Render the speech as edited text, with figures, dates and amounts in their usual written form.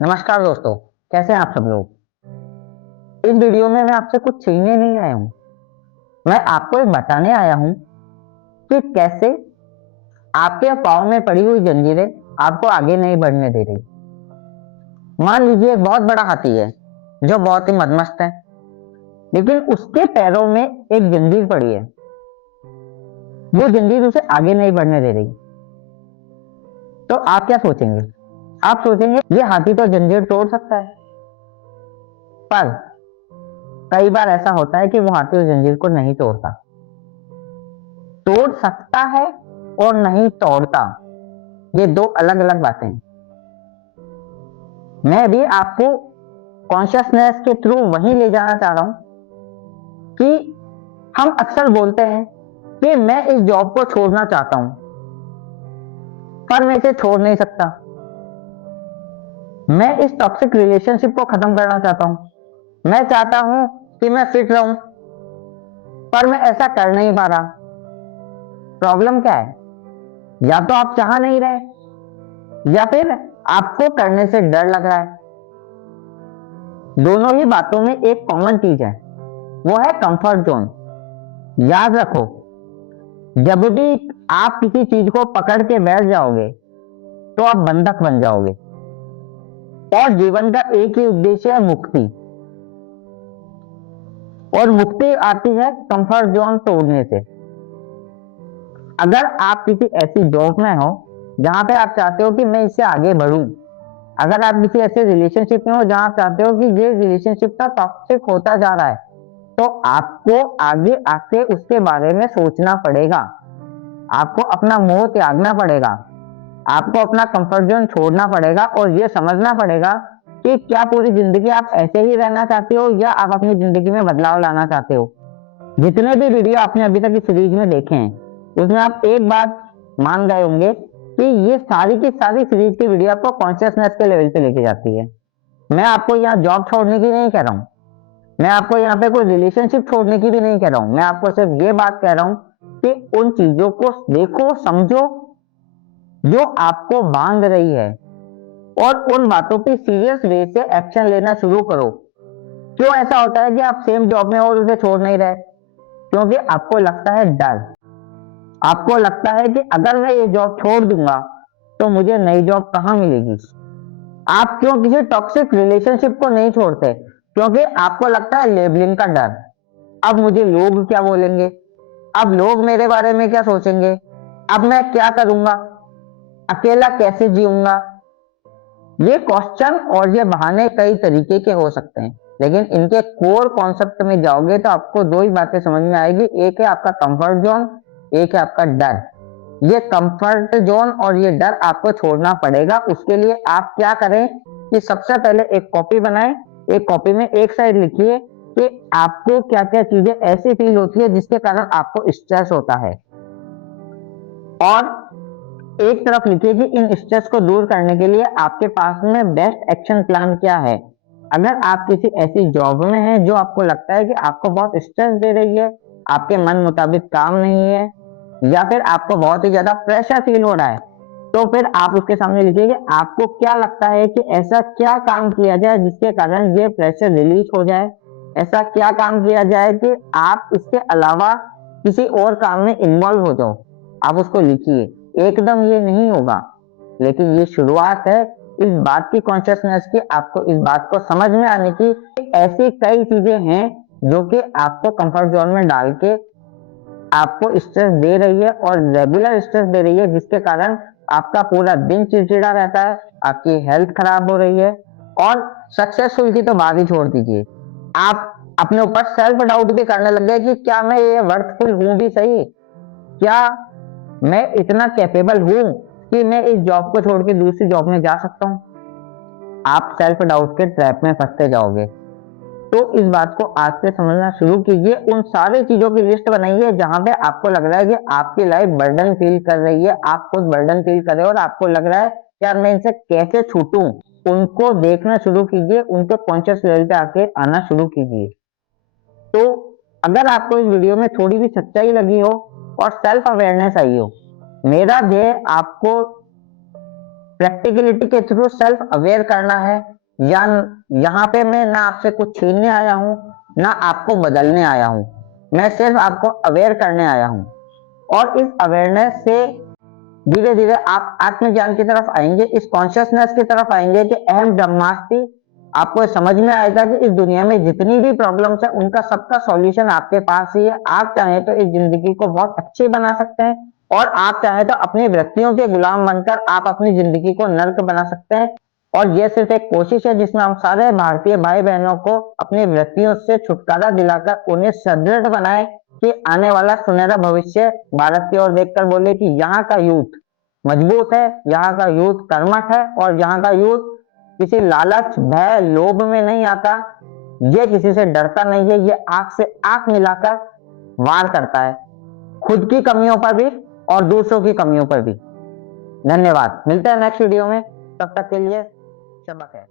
नमस्कार दोस्तों। कैसे हैं आप सब लोग। इस वीडियो में मैं आपसे कुछ छीनने नहीं आया हूँ। मैं आपको ये बताने आया हूँ कि कैसे आपके पाँव में पड़ी हुई जंजीरें आपको आगे नहीं बढ़ने दे रही। मान लीजिए एक बहुत बड़ा हाथी है जो बहुत ही मदमस्त है, लेकिन उसके पैरों में एक जंजीर पड़ी है। वो जंजीर उसे आगे नहीं बढ़ने दे रही। तो आप क्या सोचेंगे? आप सोचेंगे ये हाथी तो जंजीर तोड़ सकता है, पर कई बार ऐसा होता है कि वो हाथी उस जंजीर को नहीं तोड़ता। तोड़ सकता है और नहीं तोड़ता, ये दो अलग अलग बातें हैं। मैं भी आपको कॉन्शियसनेस के थ्रू वहीं ले जाना चाह रहा हूं कि हम अक्सर बोलते हैं कि मैं इस जॉब को छोड़ना चाहता हूं, पर मैं इसे छोड़ नहीं सकता। मैं इस टॉक्सिक रिलेशनशिप को खत्म करना चाहता हूं। मैं चाहता हूं कि मैं फिट रहूं, पर मैं ऐसा कर नहीं पा रहा। प्रॉब्लम क्या है? या तो आप चाह नहीं रहे, या फिर आपको करने से डर लग रहा है। दोनों ही बातों में एक कॉमन चीज है, वो है कंफर्ट जोन। याद रखो, जब भी आप किसी चीज को पकड़ के बैठ जाओगे तो आप बंधक बन जाओगे, और जीवन का एक ही उद्देश्य है मुक्ति। और मुक्ति आती है कंफर्ट जोन तोड़ने से। अगर आप किसी ऐसी जॉब में हो जहां पे आप चाहते हो कि मैं इससे आगे बढ़ूं, अगर आप किसी ऐसे रिलेशनशिप में हो जहां आप चाहते हो कि ये रिलेशनशिप का टॉक्सिक होता जा रहा है, तो आपको आगे आके उसके बारे में सोचना पड़ेगा। आपको अपना मोह त्यागना पड़ेगा। आपको अपना कंफर्ट जोन छोड़ना पड़ेगा और ये समझना पड़ेगा कि क्या पूरी जिंदगी आप ऐसे ही रहना चाहते हो या आप अपनी जिंदगी में बदलाव लाना चाहते हो। जितने भी वीडियो आपने अभी तक इस सीरीज में देखे हैं, उसमें आप एक बात मान गए होंगे कि ये सारी की सारी सीरीज की वीडियो आपको कॉन्शियसनेस के लेवल पे लेके जाती है। मैं आपको यहाँ जॉब छोड़ने की नहीं कह रहा हूँ, मैं आपको यहाँ पे कोई रिलेशनशिप छोड़ने की भी नहीं कह रहा हूँ। मैं आपको सिर्फ ये बात कह रहा हूँ कि उन चीजों को देखो, समझो जो आपको बांध रही है, और उन बातों की सीरियस वे से एक्शन लेना शुरू करो। क्यों ऐसा होता है कि आप सेम जॉब में हो और उसे छोड़ नहीं रहे? क्योंकि आपको लगता है डर। आपको लगता है कि अगर मैं ये जॉब छोड़ दूंगा तो मुझे नई जॉब कहाँ मिलेगी। आप क्यों किसी टॉक्सिक रिलेशनशिप को नहीं छोड़ते? क्योंकि आपको लगता है लेबलिंग का डर। अब मुझे लोग क्या बोलेंगे, अब लोग मेरे बारे में क्या सोचेंगे, अब मैं क्या करूंगा, अकेला कैसे जीऊंगा। ये क्वेश्चन और ये बहाने कई तरीके के हो सकते हैं, लेकिन इनके कोर कॉन्सेप्ट में जाओगे तो आपको दो ही बातें समझ में आएगी। एक है आपका कंफर्ट जोन, एक है आपका डर। ये कंफर्ट जोन और ये डर आपको छोड़ना पड़ेगा। उसके लिए आप क्या करें कि सबसे पहले एक कॉपी बनाएं। एक कॉपी में एक साइड लिखिए कि आपको क्या क्या चीजें ऐसी फील होती है जिसके कारण आपको स्ट्रेस होता है, और एक तरफ लिखिए कि इन स्ट्रेस को दूर करने के लिए आपके पास में बेस्ट एक्शन प्लान क्या है। अगर आप किसी ऐसी जॉब में हैं जो आपको लगता है कि आपको बहुत स्ट्रेस दे रही है, आपके मन मुताबिक काम नहीं है, या फिर आपको बहुत ही ज्यादा प्रेशर फील हो रहा है, तो फिर आप उसके सामने लिखिए कि आपको क्या लगता है कि ऐसा क्या काम किया जाए जिसके कारण ये प्रेशर रिलीज हो जाए। ऐसा क्या काम किया जाए कि आप इसके अलावा किसी और काम में इन्वॉल्व हो जाओ। आप उसको लिखिए। एकदम ये नहीं होगा, लेकिन ये शुरुआत है इस बात की कॉन्शियसनेस की, आपको इस बात को समझ में आने की। ऐसी कई चीजें हैं जो कि आपको कंफर्ट जोन में डाल के आपको स्ट्रेस दे रही है, और रेगुलर स्ट्रेस दे रही है, जिसके कारण आपका पूरा दिन चिड़चिड़ा रहता है, आपकी हेल्थ खराब हो रही है। और सक्सेसफुल की तो बात ही छोड़ दीजिए, आप अपने ऊपर सेल्फ डाउट भी करने लग गए कि क्या मैं ये वर्थफुल हूं भी सही, क्या मैं इतना कैपेबल हूं कि मैं इस जॉब को छोड़ के दूसरी जॉब में जा सकता हूं। आप सेल्फ डाउट के ट्रैप में फंसते जाओगे। तो इस बात को आज से समझना शुरू कीजिए। उन सारी चीजों की लिस्ट बनाइए जहां पे आपको लग रहा है कि आपकी लाइफ बर्डन फील कर रही है, आप खुद बर्डन फील कर रहे हो और आपको लग रहा है यार मैं इनसे कैसे छूटूं। उनको देखना शुरू कीजिए, उनके कॉन्शियस लेवल पे आके आना शुरू कीजिए। तो अगर आपको इस वीडियो में थोड़ी भी सच्चाई लगी हो और सेल्फ अवेयरनेस आई हो, मेरा ध्येय आपको प्रैक्टिकलिटी के थ्रू सेल्फ अवेयर करना है। या यहाँ पे मैं ना आपसे कुछ छीनने आया हूँ, ना आपको बदलने आया हूँ, मैं सिर्फ आपको अवेयर करने आया हूँ। और इस अवेयरनेस से धीरे धीरे आप आत्मज्ञान की तरफ आएंगे, इस कॉन्शियसनेस की तरफ आएंगे कि अहम ब्रह्मास्मि। आपको समझ में आएगा कि इस दुनिया में जितनी भी प्रॉब्लम्स है उनका सबका सॉल्यूशन आपके पास ही है। आप चाहें तो इस जिंदगी को बहुत अच्छी बना सकते हैं, और आप चाहें तो अपनी वृत्तियों के गुलाम बनकर आप अपनी जिंदगी को नर्क बना सकते हैं। और ये सिर्फ एक कोशिश है जिसमें हम सारे भारतीय भाई बहनों को अपनी वृत्तियों से छुटकारा दिलाकर उन्हें सुदृढ़ बनाए कि आने वाला सुनहरा भविष्य भारत की ओर देखकर बोले कि यहाँ का यूथ मजबूत है, यहाँ का यूथ कर्मठ है, और यहाँ का यूथ किसी लालच भय लोभ में नहीं आता, ये किसी से डरता नहीं है, ये आंख से आंख मिलाकर वार करता है, खुद की कमियों पर भी और दूसरों की कमियों पर भी। धन्यवाद, मिलते हैं नेक्स्ट वीडियो में, तब तक के लिए शब्बा खैर।